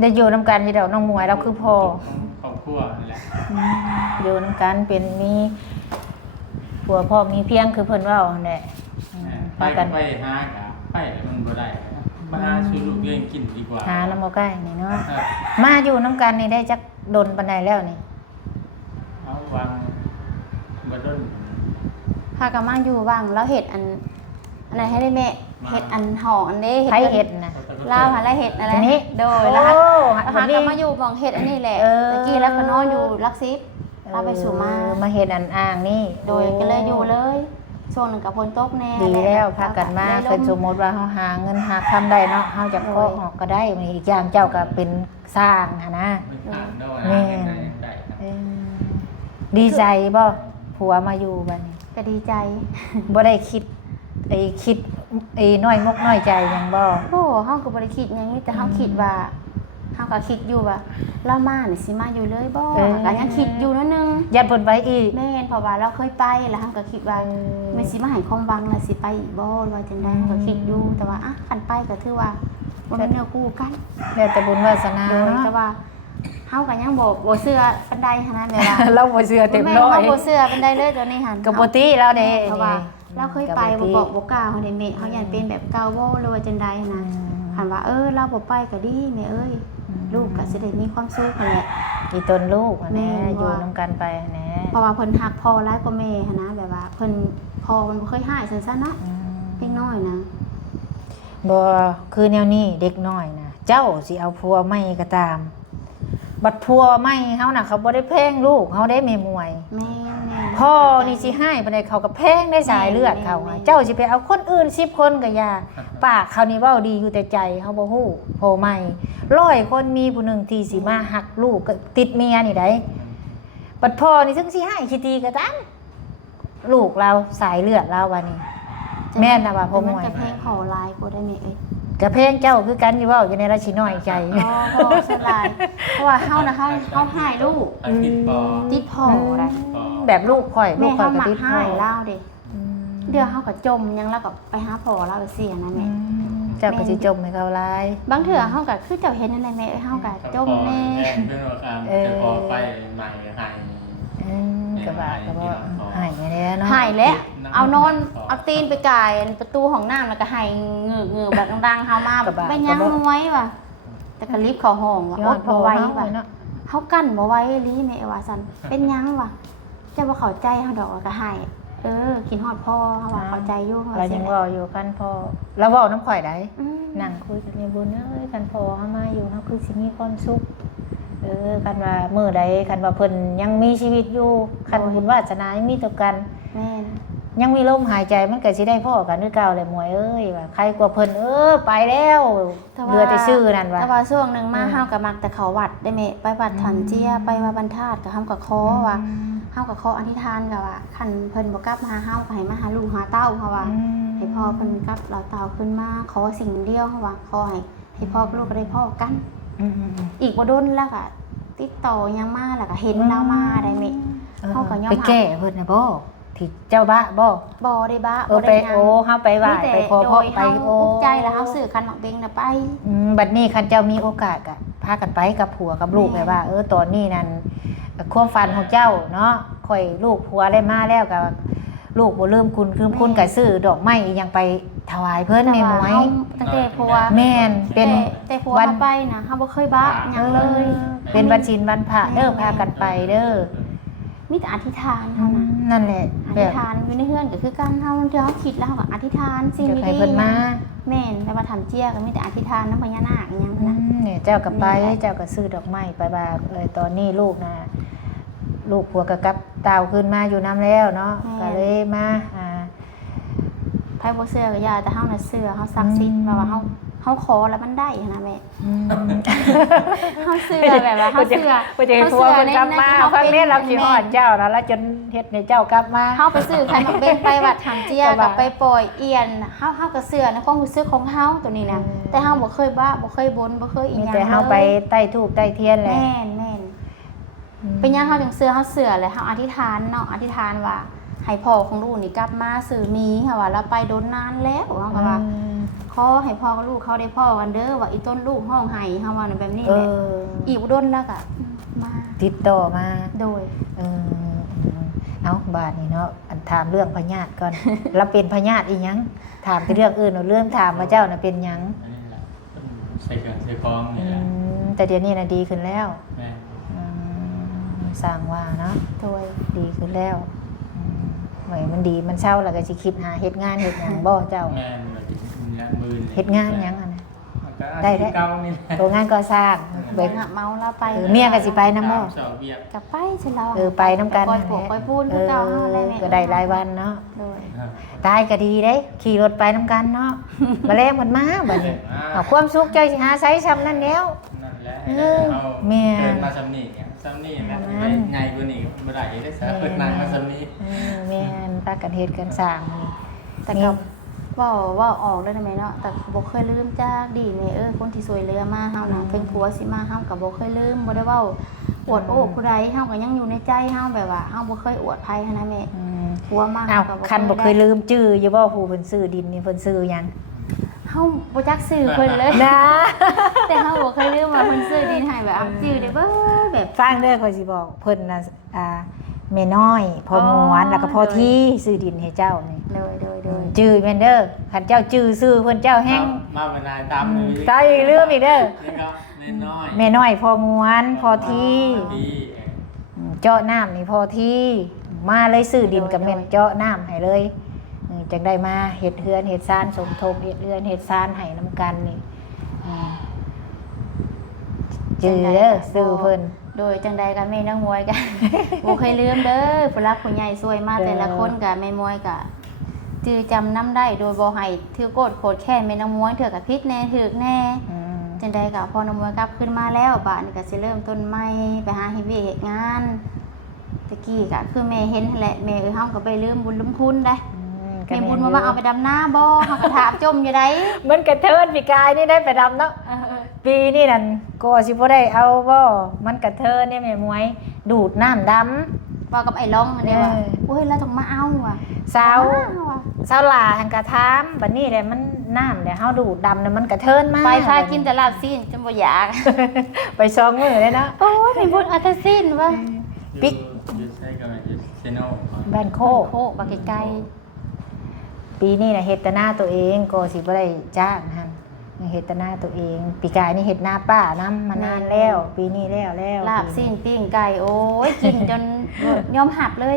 ได้อยู่น้ำกันอยู่ดอกน้องมวยเราคือพ่อ ครอบครัวนั่นแหละ อยู่น้ำกันเป็นมีผัวพ่อมีเพียงคือเพิ่นเว้านั่นแหละ ไป พากัน ไปหากะไปแล้วมันบ่ได้มาหาซื้อลูกเลี้ยงกินดีกว่า หาน้ำบ่ใกล้นี่เนาะ ครับ มาอยู่น้ำกันนี่ได้จักดนปานใดแล้วนี่ เอาวางบ่ดน พากันมาอยู่ว่างแล้วเฮ็ดอันนั้นให้ได้แม่เฮ็ดอันห่ออันนี้ ไผเฮ็ดน่ะ ลาวหาแล้วเฮ็ดอะไร อันนี้ โดยแล้ว โอ้ พากันมาอยู่บ่องเฮ็ดอันนี้แหละ เออ ตะกี้แล้วก็นอนอยู่ลักซิบเอาไปสู่มา มาเฮ็ดอันอ่างนี่ โดยก็เลยอยู่เลยช่วงหนึงกับฝนตกแน่ ดีแล้วพากันมา ได้ล คือสมมติว่าเฮาหาเงินหาคำได้เนาะเฮาจะขอออกก็ได้มีอีกอย่างเจ้าก็เป็นสร้างหั่นนะ ไม่ผ่านดอก แม่ นะยังได้ครับ เออดีใจบ่ผัวมาอยู่บัดนี้ ก็ดีใจ บ่ได้คิดคิดน้อยมกน้อยใจหยังบ่ โอ้เฮาก็บ่ได้คิดหยังแต่เฮาคิดว่าเฮาก็คิดอยู่ว่าเรามานี่สิมาอยู่เลยบ่ก็ยังคิดอยู่นิดนึง ยัดเพิ่นไว้อีก แม่นเพราะว่าเราเคยไปแล้วเฮาก็คิดว่าแม่สิมาให้ความหวังแล้วสิไปอีกบ่หรือว่าจังได๋เฮาก็คิดอยู่แต่ว่าอะคันไปก็ถือว่าบ่แม่นแนวคู่กัน แล้วแต่บุญวาสนา โดย เนาะ แต่ว่าเฮาก็ยังบ่เชื่อปานใดหันนะแม่ว่า เราบ่เชื่อเต็ม แม่ ร้อย เฮาบ่เชื่อปานใดเลยตอนนี้หัน ก็บ่ติแล้วเด้ เพราะว่าเราเคยไป ก็ บ่ ติ บอกบ่กล้าเฮาได้แม่เฮาอยากเป็นแบบเก่าบ่หรือว่าจังใดนะคันว่าเราบ่ไปก็ดีแม่เอ้ยลูกก็สิได้มีความสุขนั่นแหละ อีตนลูกอะแน่ แม่น อยู่ ว่า นํกันไปแน่ เพราะว่าเพิ่นฮักพ่อหลายกว่าแม่หันนะแบบว่าเพิ่นพ่อมันบ่เคยหายซั่นๆนะเด็กน้อยนะ บ่คือแนวนี้เด็กน้อยนะเจ้าสิเอาผัวใหม่ก็ตาม บัดผัวใหม่เฮาน่ะเขาบ่ได้แพงลูกเฮาได้แม่มวย แม่ๆ พ่อนี่สิให้ปานใดเขาก็แพงได้สายเลือดเขาอะ แม่ เจ้าสิไปเอาคนอื่น10คนก็อย่าปากเขานี่เว้าดีอยู่แต่ใจเฮาบ่ฮู้พ่อใหม่100คนมีผู้หนึงที่สิมาหักลูกก็ติดเมียนี่ได้บัดพ่อนี่ถึงสิให้คิดดีก็ตามลูกเราสายเลือดเราว่านี่แม่นนะว่าพ่อมวย แต่มันจะเพลงขอลายกูได้ไหมเอ้ย กะเพงเจ้าคือกันอยู่เว้าอยู่ในราชิน้อยใจ พ่อสลายเพราะว่าเฮานะเฮาหายลูก อันติดปอ ติดพ่อได้ แบบลูกข่อยลู แม่ กข่อ เฮาย ก็ มัก ติดพ่อ หายเล่าเด้ อืม เดี๋ยวเฮาก็จมยังแล้วก็ไปหาพ่อเล่าเสียนะแม่ เจ้าก็สิจมให้เขาหลาย บางเถื่อเฮาก็คือเจ้าเห็นนั่นแหละแม่เฮาก็จมแน่ เพื่อนว่าจะพอไปใหม่ให้ กระบะก็บ่หายแน่เนาะ หายแล้วเอานอนเอาตีนไปกายประตูห้องน้ำแล้วก็หายเงือแบบดังๆเฮามาเป็นยังน้อยว่ะแต่ก็รีบเข้าห้องว่ะ ย อ อ ด ด บ่ บ่ ไห ไห ว ว ว่ะ เนาะ เฮากั้นบ่ไหว้ลีแม่ว่าซั่นเป็นหยังวะเจ้าบ่เข้าใจเฮาดอกก็ให้กินฮอดพ่อเฮาว่าเข้าใจอยู่เฮา เรา สิ ยัง แห เว้า ละ อยู่กันพอเราเว้าน้ำข่อยได้ อืม นั่งคุยกันในบุญเอ้ยกันพอเฮามาอยู่เฮาคือสิมีความสุขกันว่ามื้อใดกันว่าเพิ่นยังมีชีวิตอยู่คันบุญวาสนายังมีต่อกัน แม่น ยังมีลมหายใจมันก็สิได้พ่อกันคือเก่าแหละหมวยเอ้ยว่าใครกว่าเพิ่นไปแล้วเหลือแต่ชื่อนั่นว่า แต่ว่าช่วงหนึงมาเฮาก็มักแต่เข้าวัดได้แม่ไปวัดถันเจียไปว่าบรรทัดก็เฮาก็ขอว่าเฮาก็ขออธิษฐานก็ว่าคันเพิ่นบ่กลับมาหาเฮาก็ให้มาหาลูกหาเต้าเฮาว่าให้พ่อเพิ่นกลับเราเต้าขึ้นมาขอสิ่งเดียวเฮาว่าขอให้พ่อกับลูกก็ได้พ่อกัน อีกบ่ดนแล้วก็ติดต่อยังมาแล้วก็เห็นเรามาได้แม่ เฮาก็ยอมรับ ไปแก้เพิ่นน่ะบ่ ที่เจ้าบ้าบ่ บ่ได้บ้า ไป ด้หยัง โอ้เฮาไปไหว้ มีแต่ ไปขอ โด พ่อย ไป เฮา โอ้ อุกใจแล้วเฮาซื้อคันหมักเบงน่ะไป บัดนี้คันเจ้ามีโอกาสก็พากันไปกับผัวกับลูก แม่ แบบว่าตอนนี้นั่นความฝันของเจ้าเนาะค่อยลูกผัวได้มาแล้วก็ลูกบ่ลืมคุณคืมคุณก็ซื้อดอกไม้อีหยังไปถวายเพิ่นแม่หมวย ตั้งแต่ผัว แม่นเป็น แต่ผัว วัน เฮาไปนะเฮาบ่เคยบ้าหยังเลย เป็นวันศีลวันพระเด้อพากันไปเด้อ มีแต่อธิษฐานเท่านั้น นั่นแหละ อ แบ ธิษ บ ฐานอยู่ในเฮือนก็คือการเฮาที่เฮาคิดแล้วเฮาก็อธิษฐานสิ่ง จะ ดี ให้เพิ่นมา แม่นแต่ว่าทำเจียก็มีแต่อธิษฐานนำพญานาคอีหยังนะ เนี่ยเจ้าก็ไป นี่แหละ เจ้าก็ซื้อดอกไม้ไปบ่าตอนนี้ลูกนะลูกผัวก็กลับเต่าขึ้นมาอยู่น้ำแล้วเนาะก็เลยมาไผบ่เชื่อก็อย่าแต่เฮาน่ะเชื่อเฮาศักดิ์สิทธิ์ว่าเฮาขอแล้วมันได้นะแม่ เฮาเชื่อแบบว่าเฮาเชื่อ บ่จะให้ผัวเพิ่นกลับมาครั้งนี้เราคิดฮอดเจ้าแล้วจนเฮ็ดให้เจ้ากลับมา เฮาไปซื้อไข่หมักเบงไปวัดทำเจียกับไปปล่อยเอียนเฮาก็เชื่อในความรู้สึกของเฮาตัวนี้นะแต่เฮาบ่เคยบ้าบ่เคยบนบ่เคยอี มี หยัง แต่เฮาไปใต้ธูปใต้เทียนแหละ แม่นเป็นหยังเฮาจังเชื่อเฮาเชื่อเลยเฮาอธิษฐานเนาะอธิษฐานว่าให้พ่อของลูกนี่กลับมาสื่อมีค่ะว่าเราไปโดนนานแล้วเฮาก็ว่าขอให้พ่อกับลูกเขาได้พ่อกันเด้อว่าอีต้นลูกห้องไห้เฮาว่าแบบนี้แหละอีอุดมแล้วก็มา ติดต่อมา โดย เอาบาดนี่เนาะอันถามเรื่องพญาติก่อน เราเป็นพญาติอีหยังถามแต่เรื่องอื่นเรื่องถามว่าเจ้าน่ะเป็นหยัง อันนี้แหละใส่เครื่องใส่ของนี่แหละ แต่เดี๋ยวนี้น่ะดีขึ้นแล้ว แม่ สร้างว่าเนาะ โดย ดีขึ้นแล้วหน่อยมันดีมันเศร้าแล้วก็สิคิดหาเฮ็ดงานเฮ็ดหยังบ่เจ้า แม่แบบนี้มือ เฮ็ดงานหยังอ่ะนะ ได้ได้เก่านี่แหละ โรงงานก่อสร้าง เบิ่งอะเมาแล้วไป เมียก็สิไปนำบ่ เสาเบียบ กลับไปสิเรา ไปนำกัน ปล่อยปลูกปล่อยพูนคือเก่าเฮาได้แม่ ก็ได้รายวันเนาะ โดย ตายก็ดีเด้ขี่รถไปนำกันเนาะมาแลงมันมาบัดนี้เอาความสุขใจสิหาไสซ้ำนั่นแล้ว นั่นแหละ แม่ เกิดมาซ้ำนี่แม่ไปไงกว่านี้บ่ได้ได้ซะเปิดนางมาซ้ำนี่ แม่นพากันเฮ็ดกันสร้าง แต่ก็ว่าออกเลยนะแม่เนาะแต่บ่เคยลืมจากดีแม่คนที่สวยเรือมาเฮานะเป็นผัวสิมาเฮาก็บ่เคยลืมบ่ได้เว้าอวดโอ้ผู้ใดเฮาก็ยังอยู่ในใจเฮาแบบว่าเฮาบ่เคยอวดไผหันนะแม่ผัวมา อ้า เฮาว ก็ คันบ่เคยลืมชื่ออยู่บ่ผู้เพิ่นซื้อดินนี่เพิ่นซื้อหยัง เฮาบ่จักชื่อเพิ่นเลย นะ แต่เฮาบ่เคยลืมว่าเพิ่นซื้อดินให้แบบเอาชื่อได้เบิดแบบ ฟังเด้อข่อยสิบอกเพิ่นน่ะแม่น้อยพ่อมวนแล้วก็พ่อที่ซื้อดินให้เจ้านี่ โดย ชื่อแม่นเด้อคันเจ้าชื่อซื้อเพิ่นเจ้าแฮง มาเป็นนายตาม ตายลืมอีกเด้อ นี่ก็น้อย แม่น้อยพ่อมวนพ่อที่เจาะน้ำนี่พ่อที่มาเลยซื้อดินกับแม่นเจาะน้ำให้เลยจังได้มาเฮ็ดเฮือนเฮ็ดซ่านสมทบเฮ็ดเฮือนเฮ็ดซ่านให้นํกันนี่ชื่อเด้อซื้อเพิ่น โดยจังใดก็แม่นางมวยก็ บ่เคยลืมเด้อผู้รักผู้ใหญ่ช่วยมาแต่ละคนก็แม่มวยก็จื้อจำนำได้โดยบ่ให้ถือโกรธโกรธแค้นแม่นางมวยเถื่อก็ผิดแน่ถูกแน่จังใดก็พอนางมวยกลับขึ้นมาแล้วบัดนี้ก็สิเริ่มต้นใหม่ไปหาเฮ็ดเวียกเฮ็ดงานตะกี้ก็คือแม่เห็นนั่นแหละแม่เฮาก็ไปลืมบุญลืมคุณได้แม่บุญว่าเอาไปดำนาบ่เฮาก็ถามจมอยู่ได้ มันกระเทินปีกายนี่ได้ไปดำเนาะปีนี่นั่นก็สิบ่ได้เอาบ่มันกระเทินเนี่ยแม่มวยดูดน้ำดำ ว่ากับไอ้ลองอันนี้ว่าโอ้ยเราต้องมาเอาว่ะ สาวหลาหันกระทามบัดนี้แหละมันน้ำเดี๋ยวเฮาดูดดำเนี่ยมันกระเทินมาก ไปพากินแต่ลาบซีนจนบ่อยาก ไปซองมือเลยเนาะ โอ้ยเป็นพูดอัตซีนว่ะ ปิ๊กยูใช้กับยูเซโน่ บ้านโค โคกบักไกล ปีนี้น่ะเฮ็ดแต่หน้าตัวเองก็สิบ่ได้จ้างหั่นเฮ็ดแต่หน้าตัวเองปีกายนี่เฮ็ดหน้าป้านำมานานแล้ว ปีนี้แล้ว ลาบซีนปิ้งไก่โอ้ยกินจนยอมหับเลย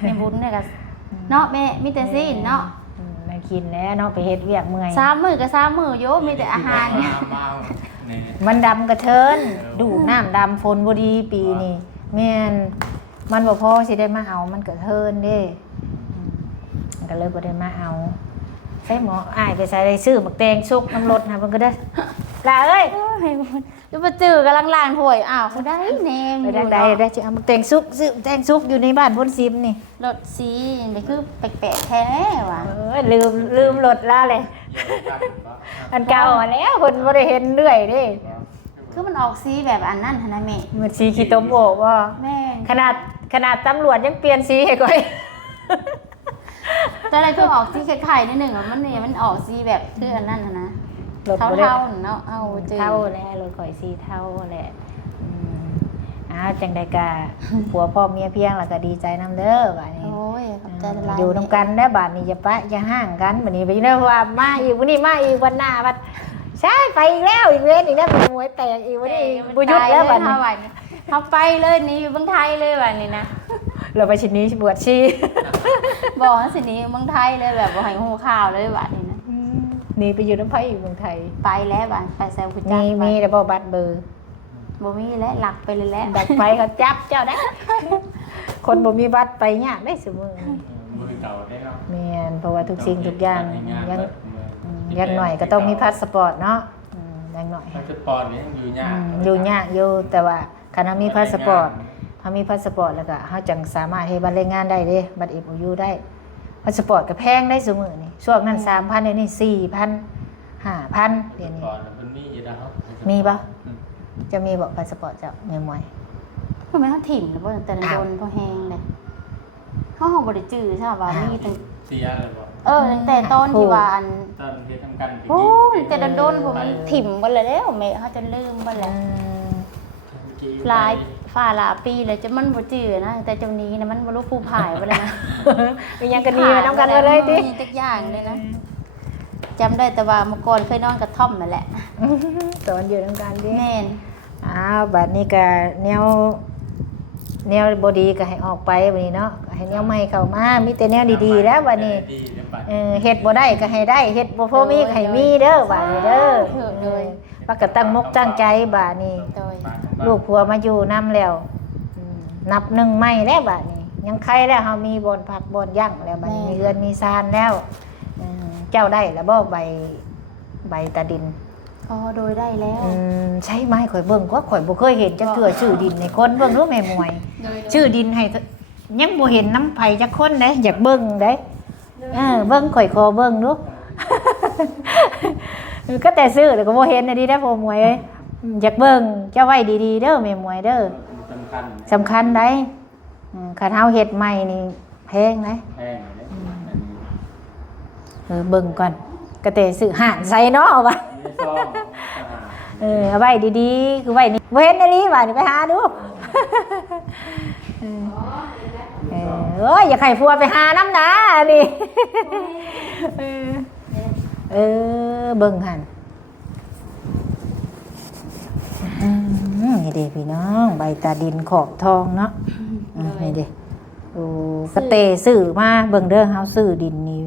แม่บุญเนี่ยก็เนาะแม่มีแต่ซีนเนาะ มากินแล้วเนาะไปเฮ็ดเวียกเมื่อย 3 มื้อก็3 มื้อโยมีแต่อาหารเนี่ย มันดำกระเทินดูดน้ำดำฝนบ่ดีปีนี้แม่นมันบ่พอสิได้มาเอามันกระเทินเด้ก็เลยบ่ได้มาเอาใส่หมออ้ายไปใส่ได้ซื้อหมักแตงสุกน้ำรสนะเพิ่นก็ได้ล่ะเอ้ย แม่บุญอยู่บ่จื้อกำลังล้างถ้วยอ้าวผู้ใดแนง ไปทางใดได้สิเอาหมักแตงสุกซื้อแตงสุกอยู่ในบ้านพ้นซิมนี่ รสสีนี่คือแปลกๆแท้ว่ะ ลืมรถล่าเลยอันเก่าแล้วเพิ่นบ่ได้เห็นเรื่อยเด้ คือมันออกสีแบบอันนั้นหั่นน่ะแม่ มันสีขี้ต้มโอกว่า แม่น ขนาดตำรวจยังเปลี่ยนสีให้ก่อย ตอนแรกคือออกสีไข่ๆนิดหนึ่งอะมันออกสีแบบคืออันนั้นนะ รถ เท่า บ่ได้ ๆเนาะเอาเจอ เท่าแหละรถข่อยสีเท่าแหละอ้าวจังใดกะ ผัวพ่อเมียเพียงแล้วก็ดีใจน้ำเด้อบัดนี้ โอ้ยขอบใจละลาย อยู่นำกันได้อบาดนี้อย่าปะอย่าห่างกันบัดนี้ไปเด้อว่ามาอีกวันนี้มาอีกวันหน้าบัดใช่ไปอีกแล้วอีกเว้นอีกแล้วมันมวยแตกอีกวันนี้บ่หยุดแล้วบัดนี้ เขาไปเลยนี่อยู่เมืองไทยเลยแบบนี้นะ เราไปชิ้นนี้บวชชี บอกว่าสินี้เมืองไทยเลยแบบบ่ให้หูข่าวเลยแบบนี้นะ นี่ไปอยู่น้ำไผ่อยู่เมืองไทย ไปแล้วบ้านไปแซวคุณจ้า มีแต่บ่บัตรเบอร์ บ่มีแล้วหลักไปเลยแล้ว บัตรไฟเขาจับเจ้าได้ คนบ่มีบัตรไปยากได้เสมอ มือเก่าได้เนาะ แม่นเพราะว่าทุกสิ่งทุกอย่างยัง แบบ อย่างหน่อยก็ต้องมีพาสปอร์ตเนาะอย่างหน่อย พาสปอร์ตนี่อยู่ยาก อยู่ยากอยู่แต่ว่าคันเรามีพาสปอร์ตถ้ามีพาสปอร์ตแล้วก็เฮาจังสามารถให้บัตรแรงงานได้เด้บัตร MOU ได้พาสปอร์ตก็แพงได้เสมอนี่ช่วงนั้น 3,000 เดี๋ยวนี้ 4,000 5,000 เดี๋ยวนี้ ก่อนมันมีอยู่แล้ว มีปะ จะมีบอกพาสปอร์ตเจ้าแม่มวย ทำไมเขาถิ่มหรือว่าแต่โดนเพราะแห้งเลยเขาบ่ได้จื้อใช่ป่ะมีตั้ง เสียเลยบ่ ตั้งแต่ต้นที่ว่าอัน ตอนที่ทำกัน โอ้ยแต่โดนผมมันถิ่มบ่เลยแล้วแม่เขาจะลืมบ่แล้วหลายฝ่าหลายปีเลยจะมันบ่จื้อนะแต่จำนี้นะมันบ่รู้ผู้ผายบ่เลยนะ เป็นยังกันดีมาน้ำกันมาเลยดิ มีทุกอย่างเลยนะจำได้แต่ว่าเมื่อก่อนเคยนอนกระท่อมนั่นแหละ สอนอยู่น้ำกันดิ แม่น อ้าวบัดนี้ก็แนวบดีก็ให้ออกไปบัดนี้เนาะให้แนวใหม่เข้ามามีแต่แนวดีๆแล้วบัดนี้เฮ็ดบ่ได้ก็ให้ได้เฮ็ดบ่พอมีก็ให้มีเด้อบัดนี้เด้อว่าก็ตั้งมกตั้งใจบัดนี้ โดย ลูกผัวมาอยู่นํแล้วนับหนึ่งใหม่แล้วบัดนี้ยังใครแล้วเฮามีบ่อนผักบ่อนยั่งแล้วบัดนี้มีเรือนมีซานแล้วเจ้าได้แล้วบ่ใบตาดิน อ๋อโดยได้แล้ว ใช่ไหมข่อยเบิ่งก็ข่อยบ่เคยเห็นจักเทื่อชื่อดินในคนเบิ่งรู้แม่มวย ชื่อดินให้ยังบ่เห็นน้ำไผจักคนเด้อยากเบิ่งเด้เบิ่งข่อยคอเบิ่งดู ก็แต่ซื้อแล้วก็บ่เห็นน่ะดีได้อพ่อมวยเอ้ยอยากเบิ่งเจ้าไว้ดีๆเด้อแม่มวยเด้อ สำคัญได้คันเฮาเฮ็ดใหม่นี่แพงเด้ แพงเลย เบิ่งก่อนก็แต่ซื้อห่านใส่เนาะว่า ไม่ซ่อม เอาไว้ดีๆคือไว้นี่บ่เห็นอันนี้ว่านี่ไปหาดูอย่าไข่ฟัวไปหาน้ำนะนี่เบิ่งหันนี่เด้พี่น้องใบตาดินขอบทองเนาะนี่เด้โอ้กระเตซื้อมาเบิ่งเด้อเฮาซื้อดินนี่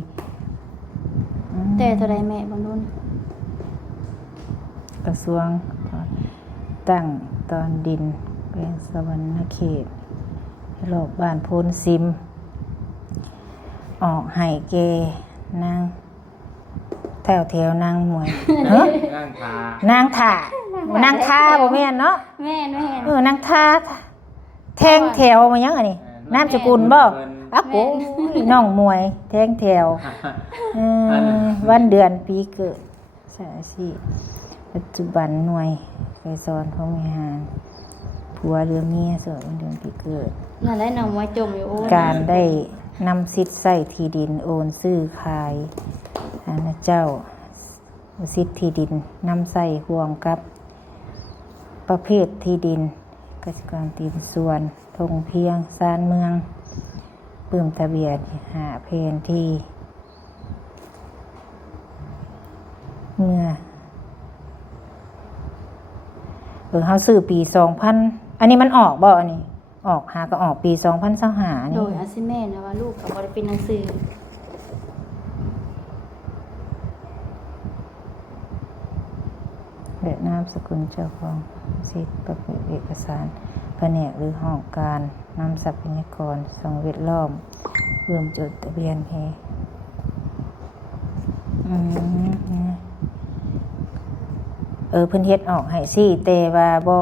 แต่เท่าใดแม่บางรุ่น กระทรวงตั้งตอนดินเป็นสวรรณเขตรอบบ้านโพนซิมออกให้เกนางแถวนางหมวยนางถ่านางท่าบ่แม่นเนาะ แม่น นางท่าแทงแถวมายังอันนี้นามสกุลบ่อ้าวโอ้ยน้องมวยแทงแถววันเดือนปีเกิดใช่สิปัจจุบันหน่วยไปสอนพระวิหารผัวหรือเมียสอนวันเดือนปีเกิด นั่นแหละน้องมาจมอยู่โอ้ การได้นำสิทธิ์ใส่ที่ดินโอนซื้อขายนะเจ้าสิทธิ์ที่ดินนำใส่ห่วงกับประเภทที่ดินเกษตรกรตีนส่วนทงเพียงซานเมืองปื้มทะเบียนหาเพนที่เมื่อเขาซื้อปี 2000อันนี้มันออกบ่อันนี้ออกหาก็ออกปี 2025นี่ โดยอาซิแม่นะว่าลูกก็บ่ได้เป็นหนังสือ และนามสกุลเจ้าของสิทธิประกอบเอกสารแผนกหรือห้องการนำทรัพยากรสิ่งแวดล้อมรวมจดทะเบียนเพิ่นเฮ็ดออกให้สิแต่ว่าบ่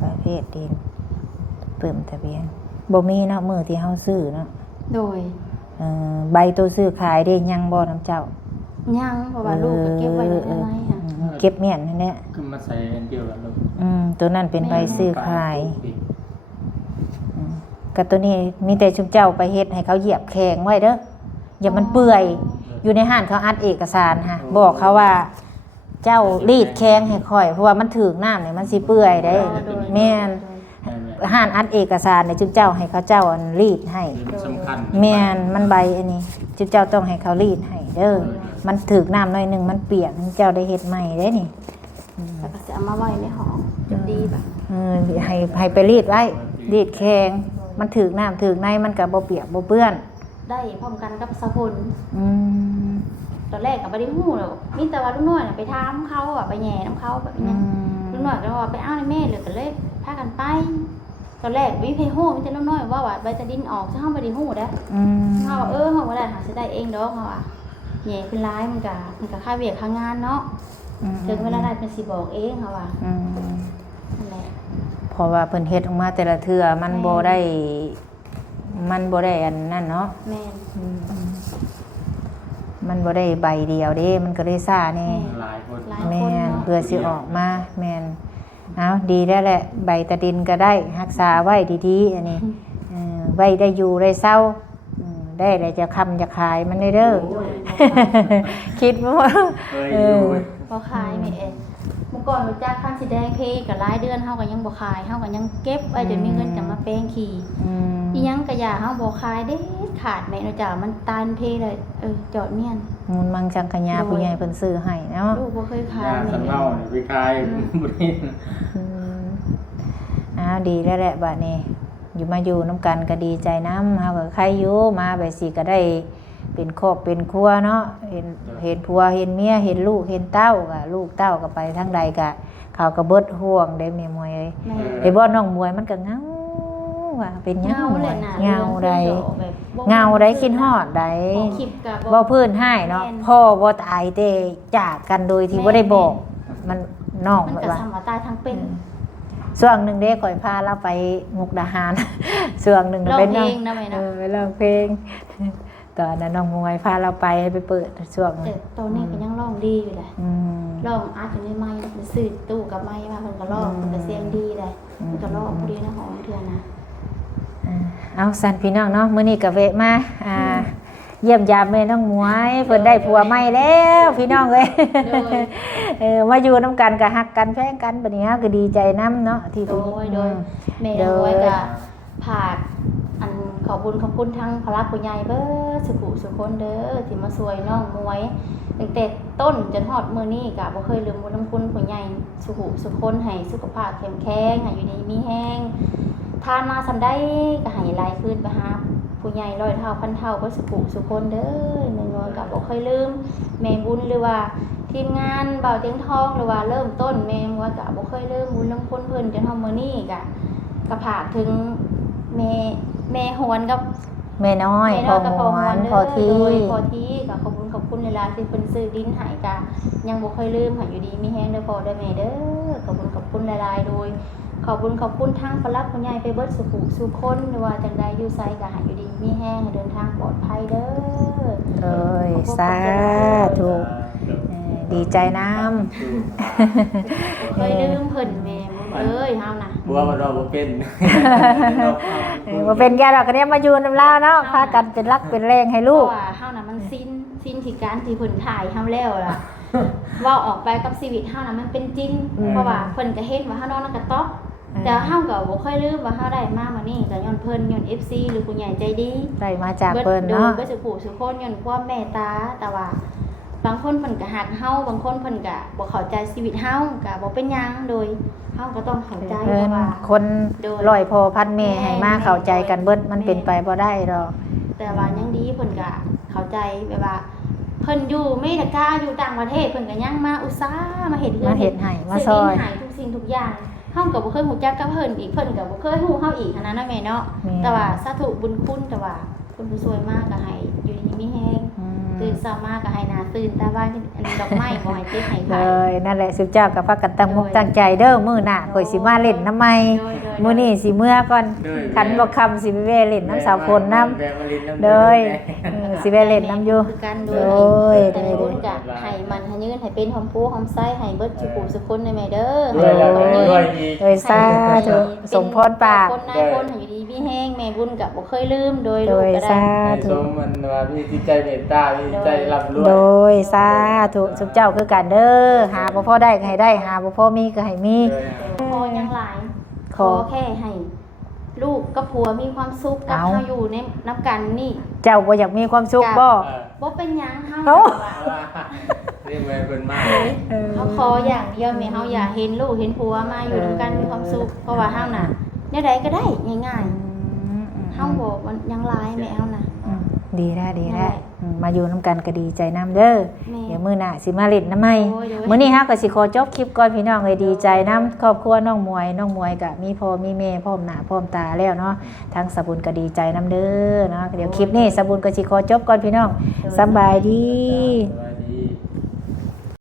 ประเภทดินเพิ่มทะเบียนบ่มีเนาะมื้อที่เฮาซื้อเนาะ โดย ใบตัวซื้อขายได้ยังบ่น้ำเจ้า ยังเพราะว่าลูกก็เก็บไว้ในอะไรค่ะ เ เก็บเมียนนั่นแหละ คือมาใส่อันเดียวกันแล้ว ตัวนั้นเป็นใบซื้อขายกับตัวนี้มีแต่ชุมเจ้าไปเฮ็ดให้เขาเหยียบแข็งไว้เด้ออย่ามันเปื่อยอยู่ในห้านเขาอัดเอกสารค่ะบอกเขาว่าเจ้ารีดแข็งให้ค่อยเพราะว่ามันถึงน้ำเนี่ยมันสิเปื่อยได้แม่นห้านอัดเอกสารเนี่ยจุเจ้าให้เขาเจ้าอันรีดให้ สำคัญ แม่นมันใบอันนี้จุเจ้าต้องให้เขารีดให้เด้อมันถึกน้ำหน่อยหนึงมันเปียกเจ้าได้เฮ็ดใหม่ได้นี่ แล้วก็จะเอามาไว้ในห้องจะดีแบบ ให้ไปรีดไว้รีดแข็งมันถึกน้ำถึกในมันก็บ่เปียกบ่เปื้อน ได้พร้อมกันกับสะพล อืม ตอนแรกก็บ่ได้ฮู้หรอกมีแต่ว่าลูกน้อยน่ะไปถามเขาอ่ะไปแหย่น้ำเขาแบบนี้ลูกน้อยก็ว่าไปเอาในแม่เลยก็เลยพากันไปตอนแรกมีเพฮู้มีแต่ลูกน้อยว่าใบตะดินออกซะเฮาบ่ได้ฮู้เด้อ เฮาว่าเฮาบ่ได้หาสิได้เองดอกเฮาว่าแหย่ขึ้นร้ายมันก็ค่าเวียกค่างานเนาะถึงเวลาได้เป็นสิบอกเองเฮาว่านั่นแหละ เพราะว่าเพิ่นเฮ็ดออกมาแต่ละเทื่อมันบ่ได้อันนั้นเนาะ แม่น มันบ่ได้ใบเดียวเด้มันก็ได้ซ่าแน่ หลายคน หลาย แม่ คน น เนาะ เพื่อสิออกมาแม่นเอาดีแล้วแหละใบตะดินก็ได้รักษาไว้ดีๆอันนี้ไว้ได้อยู่ได้เศร้าได้แล้วจะค้ำจะขายมันได้เด้อคิดว่า เคยอยู่ บ่ขายแม่เองเมื่อก่อนรู้จักคันสีแดงเพก็หลายเดือนเฮาก็ยังบ่ขายเฮาก็ยังเก็บไว้จนมีเงินจะมาแปลงขี่อีหยังก็อย่าเฮาบ่ขายเด้ขาดแม่เนาะจ้ามันตายเพเลยจอดเมียน มูลมังจังกะยาผู้ใหญ่เพิ่นซื้อให้เนาะ ลูกบ่เคยขาย ยา แม่ สำเนาเนี่ยไปขายบุรี อ้าวดีแล้วแหละบัดนี้อยู่มาอยู่น้ำกันก็ดีใจน้ำเฮาก็ใครอยู่มาแบบสิก็ได้เป็นครอบเป็นครัวเนาะเห็นผัวเห็นเมียเห็นลูกเห็นเต้าก็ลูกเต้าก็ไปทางใดก็เขาก็เบิดห่วงได้แม่มวยเอ้ย แม่ ไอ้บ่น้องมวยมันก็เหงาว่าเป็นหยัง เงาเลยน่ะ เหงาใด แบบบ่ เหงาใดคิดฮอดใด บ่คลิปก็ บ่พื้นให้เนาะ แม่น พ่อบ่ตายแต่จากกันโดยที่บ่ได้บอกมันน้อง มัน แบบ ก็ ว่า สามารถตายทั้งเป็น ช่วงหนึ่งเด้ข่อยพาเราไปมุกดาหาร ช่วงหนึ่ง ร้อง เป็น เพล น้อง งนะแม่ เอ นะ อไปร้องเพลง ตอนนั้นน้องมวยพาเราไปเปิดช่วง แต่ตอนนี้ก็ยังร้องดีอยู่แหละ อืม ร้องอาจจะในไม้ไปซื้อตู้กับไม้มาเพิ่นก็ร้องเพิ่นก็เสียงดีเลยเพิ่นก็ร้องผู้เดียวนะหอมเทื่อนะ เอาสันพี่น้องเนาะมื้อนี้ก็แวะมาเยี่ยมยามแม่น้องมวยเพิ่นได้ผัวใหม่แล้วพี่น้องเอ้ย มาอยู่น้ำกันก็ฮักกันแพงกันบัดนี้ก็ดีใจน้ำเนาะที่ โดยแม่น้อยก็ผากอันขอบคุณทั้งพระผู้ใหญ่เบิดสุขุสุคนเด้อที่มาช่วยน้องมวยตั้งแต่ต้นจนฮอดมื้อนี้ก็บ่เคยลืมบุญน้ำคุณผู้ใหญ่สุขุสุคนให้สุขภาพเข้มแข็งให้อยู่ดีมีแรงทานมาซำได้ก็ให้หลายคืนไปหาผู้ใหญ่100เท่าพันเท่าเบิดสุขุสุคนเด้อแม่น้อยก็บ่เคยลืมแม่บุญหรือว่าทีมงานเบาเตียงทองหรือว่าเริ่มต้นแม่ว่าก็บ่เคยลืมบุญน้ำคุณเพิ่นจนฮอดมื้อนี้ก็ผากถึงแม่หวนกับ แม่น้อย แม่ พ น้ อ อยกับ ห พ่อห ว วน น เด้ พอที โดยพอทีก็ขอบคุณเวลาที่เพิ่นซื้อดินให้ก็ยังบ่เคยลืมให้อยู่ดีมีแฮงเด้อพ่อเด้อแม่เด้อขอบคุณหลายๆโดยขอบคุณทางพลักผู้ใหญ่ไปเบิดสุขุสุคนหรือว่าจังใดอยู่ไสก็ให้อยู่ดีมีแฮงให้เดินทางปลอดภัยเด้อ เอ้ยสาธุดีใจน้ เคยลืมเพิ่นแม่เอ้ยเฮาน่ะ บัวมันเราเป็น ำว่าเป็นแกเราก็เนี่ยมาอยู่น้ำลาวเนาะพากันเป็นรักเป็นแรงให้ เพ ลูก ราะว่าเฮาน่ะมันสิ้นที่การที่เพิ่นถ่ายเฮาแล้วล่ะ เว้าออกไปกับชีวิตเฮาน่ะมันเป็นจริง เพราะว่าเพิ่นก็เห็นว่าเฮานอนนำกระต๊อกแต่เฮาก็บ่ค่อยลืมว่าเฮาได้มามื้อนี้ก็ย้อนเพิ่นย้อน FC หรือผู้ใหญ่ใจดี ได้มาจากเพิ่นเนาะ เบิดสุขุสุคนย้อนความเมตตาแต่ว่าบางคนเพิ่นก็ฮักเฮาบางคนเพิ่นก็บ่เข้าใจชีวิตเฮาก็บ่เป็นหยังโดยเฮาก็ต้องเข้าใจ เพิ่น ว่า คนร้อยพอพันเมให้มาเข้าใจกันเบิดมันเป็นไปบ่ได้ดอก แต่ว่ายังดีเพิ่นก็เข้าใจแบบว่าเพิ่นอยู่อเมริกาอยู่ต่างประเทศเพิ่นก็ยังมาอุตส่าห์มาเฮ็ด มาเฮ็ดให้มาซอย ให้ทุกสิ่งทุกอย่างเฮาก็บ่เคยฮู้จักกับเพิ่นอีกเพิ่นก็บ่เคยฮู้เฮาอีกหันนั้นนะแม่เนาะ แม่ แต่ว่าสาธุบุญคุณแต่ว่าคุณผู้ช่วยมากก็ให้อยู่ดีมีแฮง อืม ตื่นเช้ามาก็ให้หน้าตื่นตาบ้านอันดอกไม้บ่ให้ติดให้ เล ไผ ยนั่นแหละสุเจ้าก็พากันตั้งมุกตั้งใจเด้อมื้อหน้าข่อยสิมาเล่นน้ำไม้มื้อนี้สิเมื่อก่อนคันบ่ค่ำสิไปแว่เล่นน้ำสาวพลน้ำ โดยสิไปเล่นน้ำอยู่ คือกันโด โด ย ย แต่บุญก็ให้มันให้ยืนให้เป็นหอมผู้หอมไส้ให้เบิดสุขุสุคนในแม่เด้อ ด้วยแล้วด้วยอีก โดยสาธุสมพรปาก คนนายคนให้อยู่ดีมีแห้งแม่บุญก็บ่เคยลืมโดย โด ลูก ย ก็ได้ สา ให้ส ธุ มมันว่ามีจิตใจเมตตามีจิตใจร่ำรวย โดยสาธุสุเจ้าคือกันเด้อหาบ่พอได้ก็ให้ได้หาบ่พอมีก็ให้มี พอยังหลาย ข ข อ อแค่ให้ ลูกกับผัวมีความสุขกับ เอา เฮาอยู่ในน้ำกันนี่ เจ้าบ่อยากมีความสุขบ่ บ่เป็นหยังเฮา เอ้า นี่แม่เพิ่นมา เฮาขออย่างเดียวแม่เฮาอยากเห็นลูกเห็นผัวมาอยู่นํกันมีความสุขเพราะว่าเฮาน่ะแนวใดก็ได้ง่ายๆเฮาบ่มันยังหลายแม่เฮาน่ะ ดีแล้วดีแล้ว นั่นแหละ มาอยู่น้ำกันก็ดีใจน้ำเด้อ แม่ เดี๋ยวมื้อหน้าสิมาเล่นน้ำไม้ โอ้ยเดี๋ยว มื้อนี้เฮาก็สิขอจบคลิปก่อนพี่น้องเลยดีใจน้ำครอบครัวน้องมวยก็มีพ่อมีแม่พร้อมหน้าพร้อมตาแล้วเนาะทั้งสบุญก็ดีใจน้ำเด้อเนาะเดี๋ยวคลิปนี้สบุญก็สิขอจบก่อนพี่น้องสำบายดี สบาย